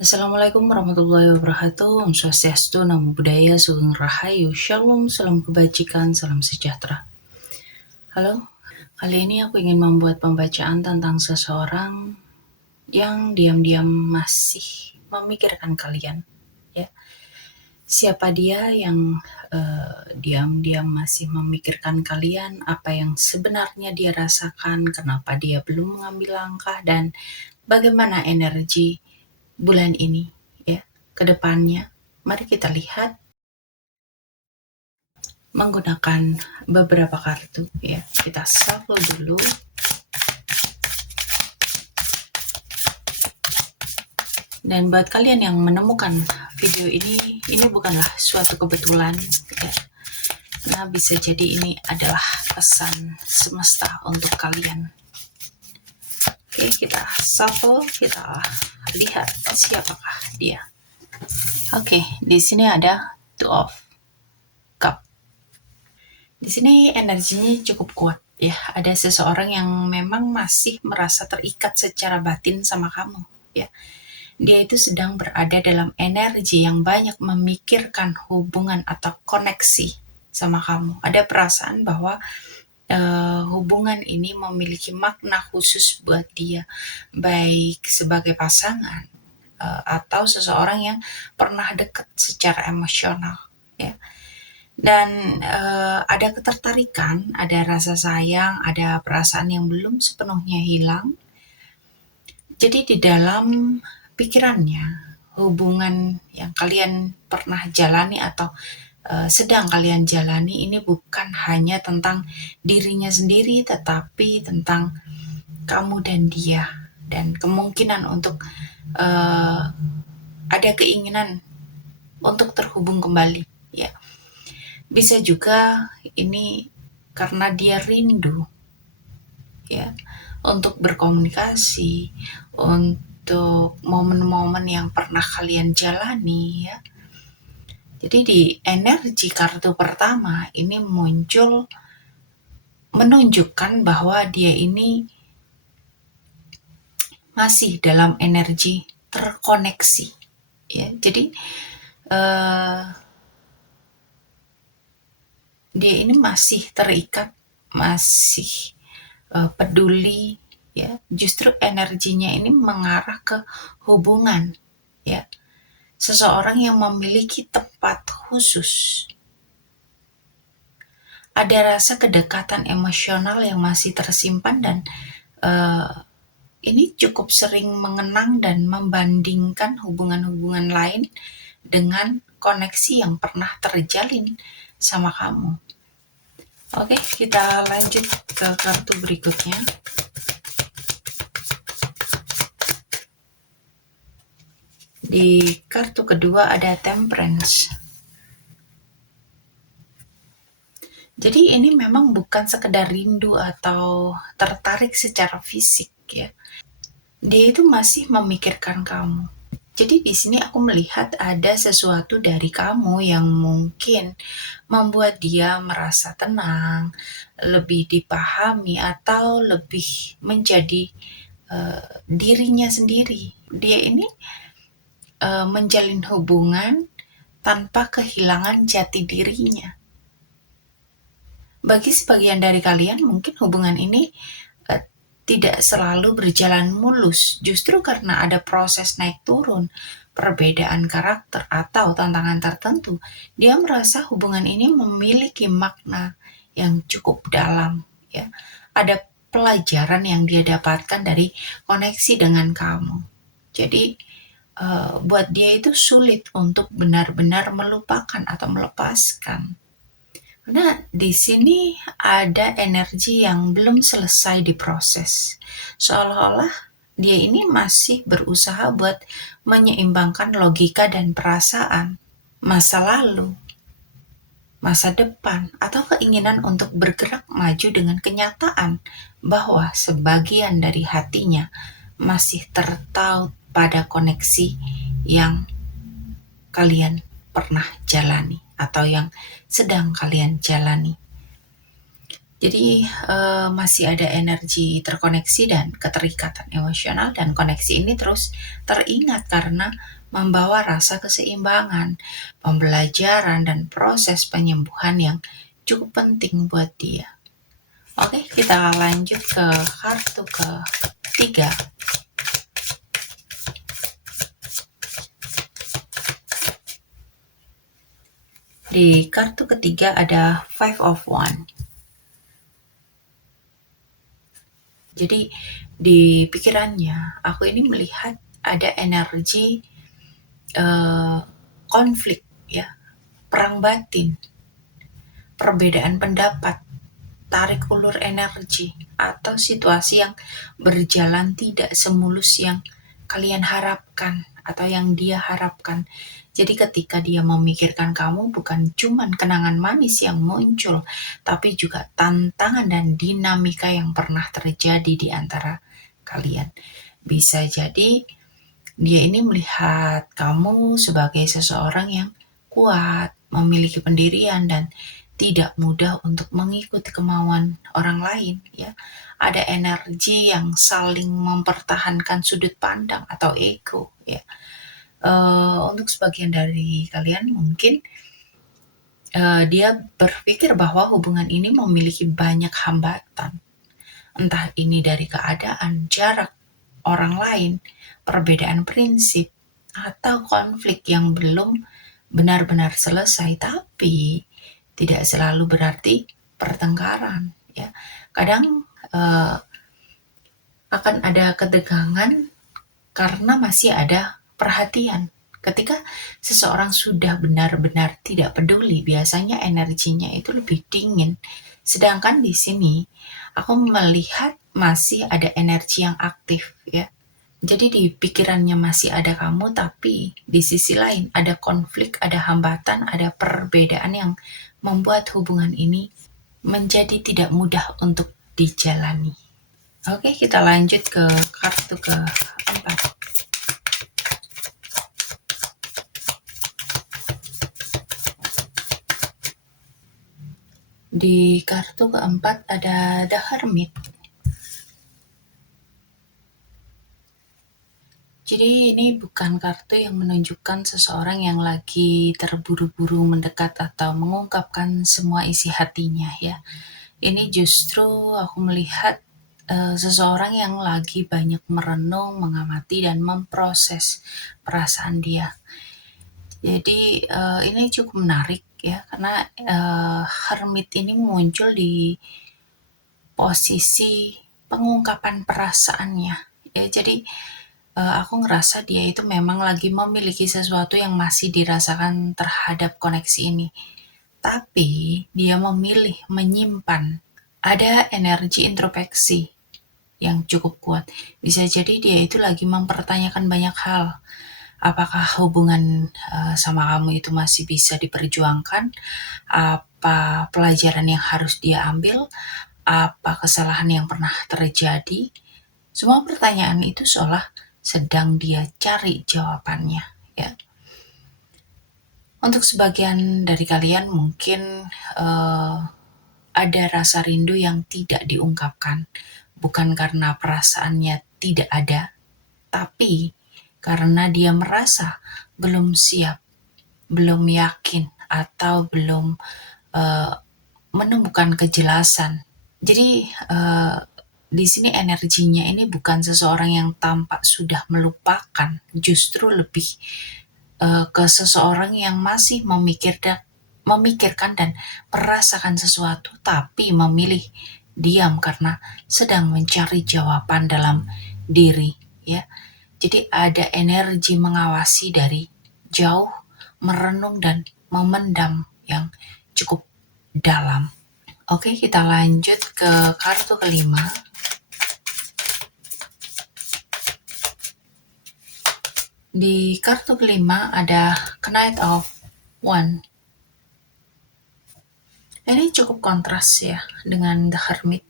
Assalamualaikum warahmatullahi wabarakatuh. Om Swastiastu, Namo Buddhaya, Sugeng Rahayu, Shalom, salam kebajikan, salam sejahtera. Halo, kali ini aku ingin membuat pembacaan tentang seseorang yang diam-diam masih memikirkan kalian. Ya, siapa dia yang diam-diam masih memikirkan kalian? Apa yang sebenarnya dia rasakan? Kenapa dia belum mengambil langkah? Dan bagaimana energi bulan ini ya ke depannya? Mari kita lihat menggunakan beberapa kartu ya. Kita shuffle dulu. Dan buat kalian yang menemukan video ini bukanlah suatu kebetulan ya. Nah, bisa jadi ini adalah pesan semesta untuk kalian. Oke, kita shuffle, kita lihat siapakah dia. Oke, di sini ada Two of Cup. Di sini energinya cukup kuat ya. Ada seseorang yang memang masih merasa terikat secara batin sama kamu ya. Dia itu sedang berada dalam energi yang banyak memikirkan hubungan atau koneksi sama kamu. Ada perasaan bahwa hubungan ini memiliki makna khusus buat dia, baik sebagai pasangan atau seseorang yang pernah dekat secara emosional ya. Dan ada ketertarikan, ada rasa sayang, ada perasaan yang belum sepenuhnya hilang. Jadi di dalam pikirannya, hubungan yang kalian pernah jalani atau sedang kalian jalani ini bukan hanya tentang dirinya sendiri, tetapi tentang kamu dan dia, dan kemungkinan untuk ada keinginan untuk terhubung kembali ya. Bisa juga ini karena dia rindu ya untuk berkomunikasi, untuk momen-momen yang pernah kalian jalani ya. Jadi di energi kartu pertama ini muncul menunjukkan bahwa dia ini masih dalam energi terkoneksi ya. Jadi dia ini masih terikat, masih peduli ya. Justru energinya ini mengarah ke hubungan ya. Seseorang yang memiliki tempat khusus. Ada rasa kedekatan emosional yang masih tersimpan dan ini cukup sering mengenang dan membandingkan hubungan-hubungan lain dengan koneksi yang pernah terjalin sama kamu. Oke, kita lanjut ke kartu berikutnya. Di kartu kedua ada Temperance. Jadi ini memang bukan sekedar rindu atau tertarik secara fisik ya. Dia itu masih memikirkan kamu. Jadi di sini aku melihat ada sesuatu dari kamu yang mungkin membuat dia merasa tenang, lebih dipahami atau lebih menjadi dirinya sendiri. Dia ini menjalin hubungan tanpa kehilangan jati dirinya. Bagi sebagian dari kalian mungkin hubungan ini tidak selalu berjalan mulus, justru karena ada proses naik turun, perbedaan karakter atau tantangan tertentu. Dia merasa hubungan ini memiliki makna yang cukup dalam ya. Ada pelajaran yang dia dapatkan dari koneksi dengan kamu. Jadi buat dia itu sulit untuk benar-benar melupakan atau melepaskan. Karena di sini ada energi yang belum selesai diproses. Seolah-olah dia ini masih berusaha buat menyeimbangkan logika dan perasaan, masa lalu, masa depan, atau keinginan untuk bergerak maju dengan kenyataan bahwa sebagian dari hatinya masih tertaut pada koneksi yang kalian pernah jalani atau yang sedang kalian jalani. Jadi masih ada energi terkoneksi dan keterikatan emosional, dan koneksi ini terus teringat karena membawa rasa keseimbangan, pembelajaran, dan proses penyembuhan yang cukup penting buat dia. Oke, kita lanjut ke kartu ketiga. Di kartu ketiga ada Five of Wands. Jadi di pikirannya, aku ini melihat ada energi konflik, ya, perang batin, perbedaan pendapat, tarik ulur energi, atau situasi yang berjalan tidak semulus yang kalian harapkan atau yang dia harapkan. Jadi ketika dia memikirkan kamu, bukan cuman kenangan manis yang muncul, tapi juga tantangan dan dinamika yang pernah terjadi di antara kalian. Bisa jadi dia ini melihat kamu sebagai seseorang yang kuat, memiliki pendirian, dan tidak mudah untuk mengikuti kemauan orang lain, ya. Ada energi yang saling mempertahankan sudut pandang atau ego, ya. Untuk sebagian dari kalian mungkin dia berpikir bahwa hubungan ini memiliki banyak hambatan, entah ini dari keadaan, jarak, orang lain, perbedaan prinsip, atau konflik yang belum benar-benar selesai, tapi tidak selalu berarti pertengkaran, ya. Kadang akan ada ketegangan karena masih ada perhatian. Ketika seseorang sudah benar-benar tidak peduli, biasanya energinya itu lebih dingin. Sedangkan di sini aku melihat masih ada energi yang aktif, ya. Jadi di pikirannya masih ada kamu, tapi di sisi lain ada konflik, ada hambatan, ada perbedaan yang membuat hubungan ini menjadi tidak mudah untuk dijalani. Oke, kita lanjut ke kartu keempat. Di kartu keempat ada The Hermit. Jadi ini bukan kartu yang menunjukkan seseorang yang lagi terburu-buru mendekat atau mengungkapkan semua isi hatinya, ya. Ini justru aku melihat seseorang yang lagi banyak merenung, mengamati, dan memproses perasaan dia. Jadi ini cukup menarik, ya, karena Hermit ini muncul di posisi pengungkapan perasaannya, ya. Jadi aku ngerasa dia itu memang lagi memiliki sesuatu yang masih dirasakan terhadap koneksi ini, tapi dia memilih menyimpan. Ada energi introspeksi yang cukup kuat. Bisa jadi dia itu lagi mempertanyakan banyak hal. Apakah hubungan sama kamu itu masih bisa diperjuangkan? Apa pelajaran yang harus dia ambil? Apa kesalahan yang pernah terjadi? Semua pertanyaan itu seolah sedang dia cari jawabannya, ya. Untuk sebagian dari kalian mungkin ada rasa rindu yang tidak diungkapkan, bukan karena perasaannya tidak ada, tapi karena dia merasa belum siap, belum yakin, atau belum menemukan kejelasan. Jadi di sini energinya ini bukan seseorang yang tampak sudah melupakan, justru lebih ke seseorang yang masih memikirkan dan merasakan sesuatu, tapi memilih diam karena sedang mencari jawaban dalam diri, ya. Jadi ada energi mengawasi dari jauh, merenung dan memendam yang cukup dalam. Oke, kita lanjut ke kartu kelima. Di kartu kelima ada Knight of Wands. Ini cukup kontras, ya, dengan The Hermit.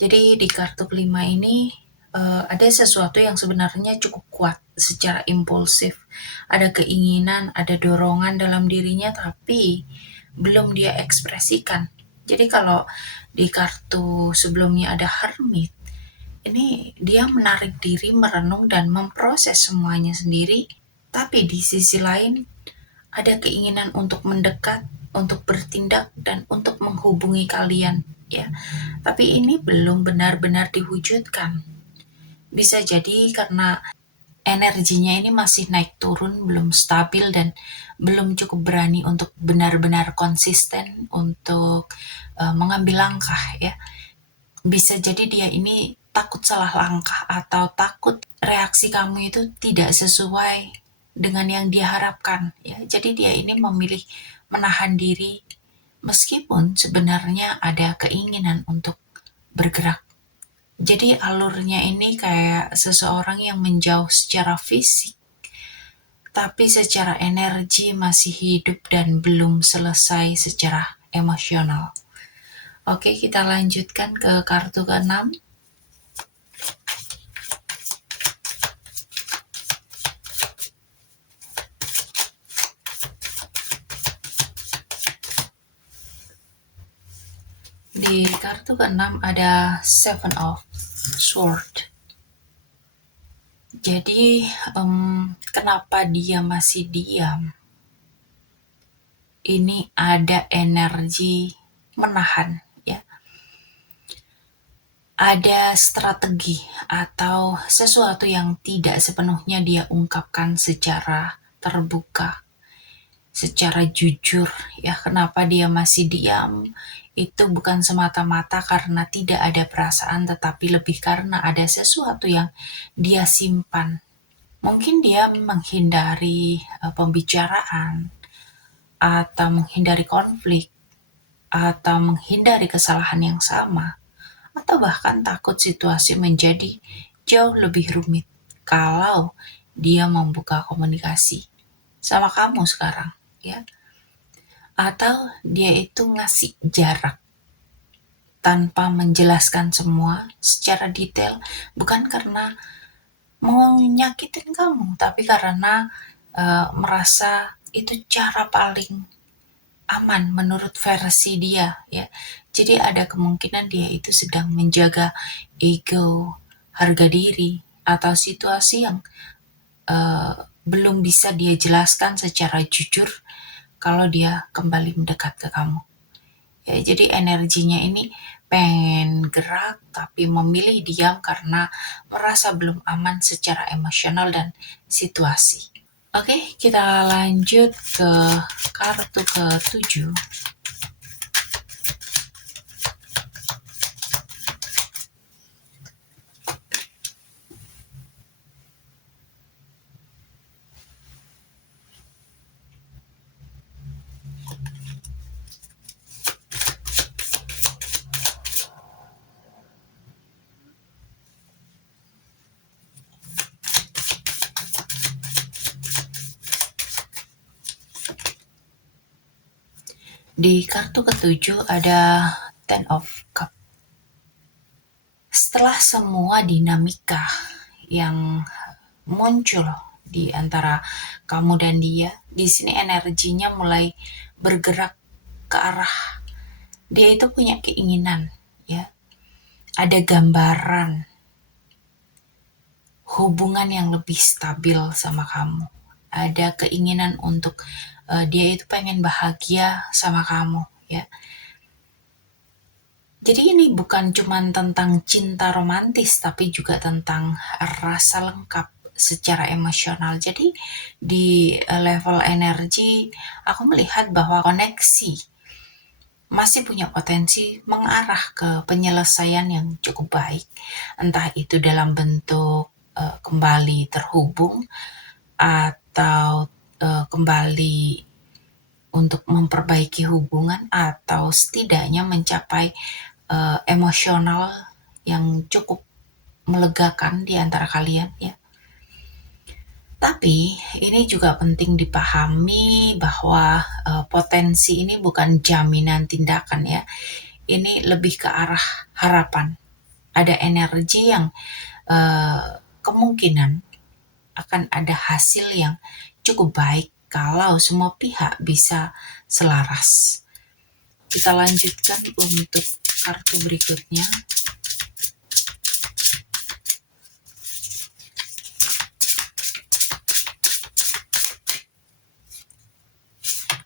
Jadi di kartu kelima ini ada sesuatu yang sebenarnya cukup kuat secara impulsif. Ada keinginan, ada dorongan dalam dirinya, tapi belum dia ekspresikan. Jadi kalau di kartu sebelumnya ada Hermit, ini dia menarik diri, merenung dan memproses semuanya sendiri. Tapi di sisi lain ada keinginan untuk mendekat, untuk bertindak dan untuk menghubungi kalian, ya. Tapi ini belum benar-benar diwujudkan. Bisa jadi karena energinya ini masih naik turun, belum stabil dan belum cukup berani untuk benar-benar konsisten untuk mengambil langkah, ya. Bisa jadi dia ini takut salah langkah atau takut reaksi kamu itu tidak sesuai dengan yang dia harapkan, ya. Jadi dia ini memilih menahan diri meskipun sebenarnya ada keinginan untuk bergerak. Jadi alurnya ini kayak seseorang yang menjauh secara fisik, tapi secara energi masih hidup dan belum selesai secara emosional. Oke, kita lanjutkan ke kartu ke-6. Di kartu ke-6 ada Seven of Sword. Jadi, kenapa dia masih diam? Ini ada energi menahan, ya. Ada strategi atau sesuatu yang tidak sepenuhnya dia ungkapkan secara terbuka, secara jujur, ya. Kenapa dia masih diam? Itu bukan semata-mata karena tidak ada perasaan, tetapi lebih karena ada sesuatu yang dia simpan. Mungkin dia menghindari pembicaraan, atau menghindari konflik, atau menghindari kesalahan yang sama, atau bahkan takut situasi menjadi jauh lebih rumit kalau dia membuka komunikasi sama kamu sekarang, ya. Atau dia itu ngasih jarak tanpa menjelaskan semua secara detail, bukan karena mau nyakitin kamu, tapi karena merasa itu cara paling aman menurut versi dia, ya. Jadi ada kemungkinan dia itu sedang menjaga ego, harga diri, atau situasi yang belum bisa dia jelaskan secara jujur kalau dia kembali mendekat ke kamu. Ya, jadi energinya ini pengen gerak tapi memilih diam karena merasa belum aman secara emosional dan situasi. Oke, kita lanjut ke kartu ke-7. Di kartu ke-7 ada Ten of Cup. Setelah semua dinamika yang muncul di antara kamu dan dia, di sini energinya mulai bergerak ke arah dia itu punya keinginan, ya. Ada gambaran hubungan yang lebih stabil sama kamu. Ada keinginan untuk dia itu pengen bahagia sama kamu, ya. Jadi ini bukan cuma tentang cinta romantis, tapi juga tentang rasa lengkap secara emosional. Jadi di level energi, aku melihat bahwa koneksi masih punya potensi mengarah ke penyelesaian yang cukup baik. Entah itu dalam bentuk kembali terhubung, atau kembali untuk memperbaiki hubungan, atau setidaknya mencapai emosional yang cukup melegakan di antara kalian, ya. Tapi ini juga penting dipahami bahwa potensi ini bukan jaminan tindakan, ya. Ini lebih ke arah harapan. Ada energi yang kemungkinan akan ada hasil yang cukup baik kalau semua pihak bisa selaras. Kita lanjutkan untuk kartu berikutnya.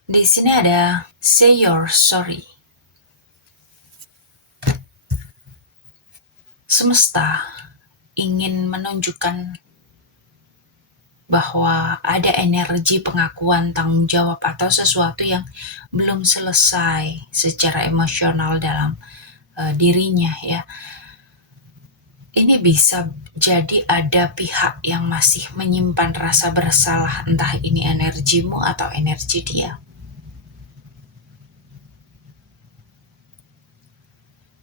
Di sini ada say you're sorry. Semesta ingin menunjukkan bahwa ada energi pengakuan tanggung jawab atau sesuatu yang belum selesai secara emosional dalam dirinya ya. Ini bisa jadi ada pihak yang masih menyimpan rasa bersalah, entah ini energimu atau energi dia.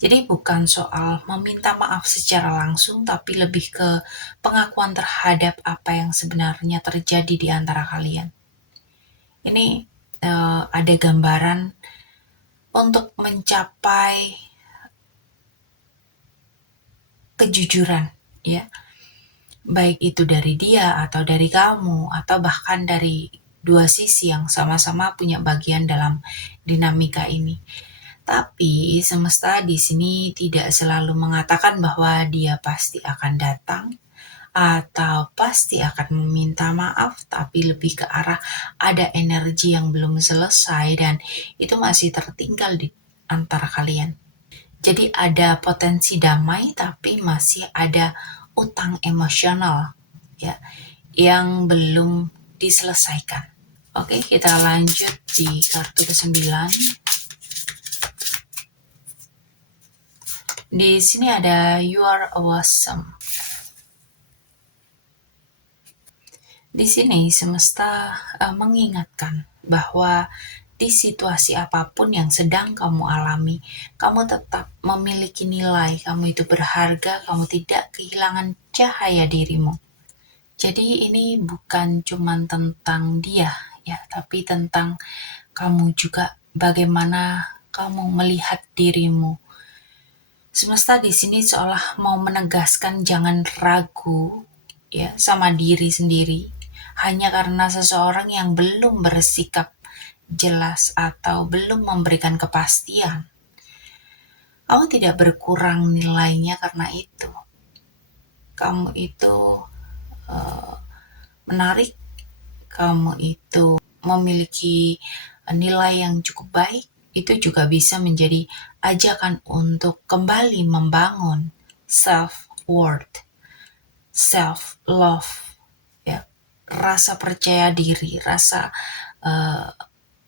Jadi bukan soal meminta maaf secara langsung, tapi lebih ke pengakuan terhadap apa yang sebenarnya terjadi di antara kalian. Ini ada gambaran untuk mencapai kejujuran, ya. Baik itu dari dia atau dari kamu, atau bahkan dari dua sisi yang sama-sama punya bagian dalam dinamika ini. Tapi semesta di sini tidak selalu mengatakan bahwa dia pasti akan datang atau pasti akan meminta maaf, tapi lebih ke arah ada energi yang belum selesai dan itu masih tertinggal di antara kalian. Jadi ada potensi damai tapi masih ada utang emosional ya yang belum diselesaikan. Oke, kita lanjut di kartu ke-9. Di sini ada you are awesome. Di sini semesta mengingatkan bahwa di situasi apapun yang sedang kamu alami, kamu tetap memiliki nilai, kamu itu berharga, kamu tidak kehilangan cahaya dirimu. Jadi ini bukan cuma tentang dia ya, tapi tentang kamu juga, bagaimana kamu melihat dirimu. Semesta di sini seolah mau menegaskan jangan ragu ya sama diri sendiri hanya karena seseorang yang belum bersikap jelas atau belum memberikan kepastian. Kamu tidak berkurang nilainya karena itu. Kamu itu menarik, kamu itu memiliki nilai yang cukup baik. Itu juga bisa menjadi ajakan untuk kembali membangun self-worth, self-love, ya, rasa percaya diri, rasa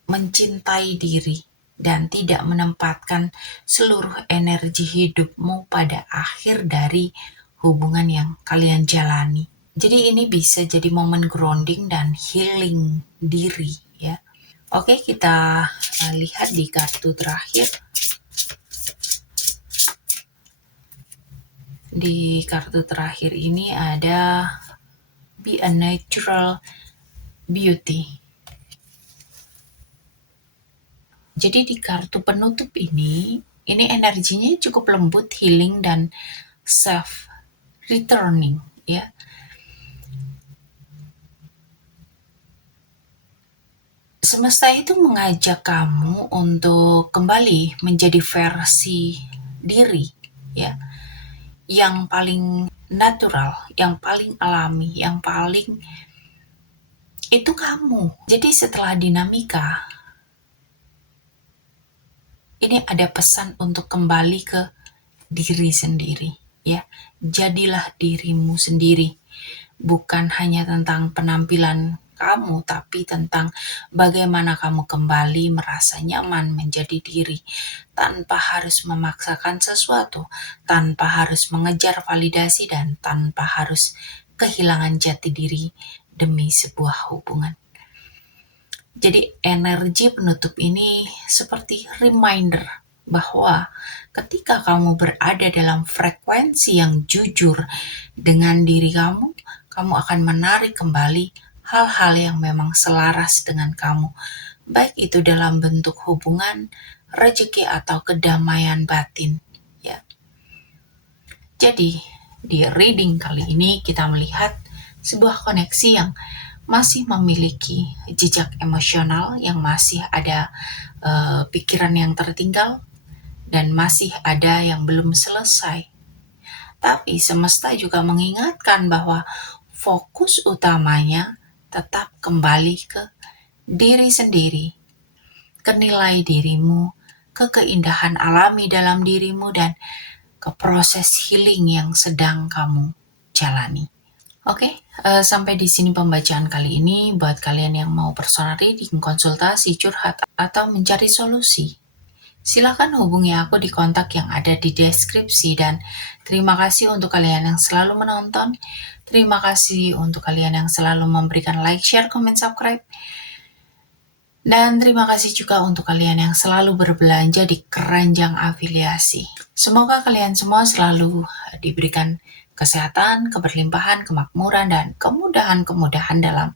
mencintai diri, dan tidak menempatkan seluruh energi hidupmu pada akhir dari hubungan yang kalian jalani. Jadi ini bisa jadi momen grounding dan healing diri ya. Oke, kita lihat di kartu terakhir. Di kartu terakhir ini ada be a natural beauty. Jadi di kartu penutup ini energinya cukup lembut, healing dan self returning ya. Semesta itu mengajak kamu untuk kembali menjadi versi diri ya, yang paling natural, yang paling alami, yang paling itu kamu. Jadi setelah dinamika ini ada pesan untuk kembali ke diri sendiri ya. Jadilah dirimu sendiri. Bukan hanya tentang penampilan kamu, tapi tentang bagaimana kamu kembali merasa nyaman menjadi diri tanpa harus memaksakan sesuatu, tanpa harus mengejar validasi, dan tanpa harus kehilangan jati diri demi sebuah hubungan. Jadi energi penutup ini seperti reminder bahwa ketika kamu berada dalam frekuensi yang jujur dengan diri kamu, kamu akan menarik kembali hal-hal yang memang selaras dengan kamu, baik itu dalam bentuk hubungan, rezeki, atau kedamaian batin. Ya. Jadi, di reading kali ini kita melihat sebuah koneksi yang masih memiliki jejak emosional, yang masih ada pikiran yang tertinggal, dan masih ada yang belum selesai. Tapi semesta juga mengingatkan bahwa fokus utamanya tetap kembali ke diri sendiri, ke nilai dirimu, ke keindahan alami dalam dirimu, dan ke proses healing yang sedang kamu jalani. Oke, sampai di sini pembacaan kali ini. Buat kalian yang mau personal reading, konsultasi, curhat, atau mencari solusi, silakan hubungi aku di kontak yang ada di deskripsi. Dan terima kasih untuk kalian yang selalu menonton. Terima kasih untuk kalian yang selalu memberikan like, share, comment, subscribe. Dan terima kasih juga untuk kalian yang selalu berbelanja di keranjang afiliasi. Semoga kalian semua selalu diberikan kesehatan, keberlimpahan, kemakmuran, dan kemudahan-kemudahan dalam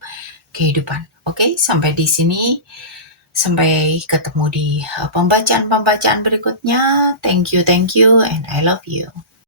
kehidupan. Oke, sampai di sini. Sampai ketemu di pembacaan-pembacaan berikutnya. Thank you, and I love you.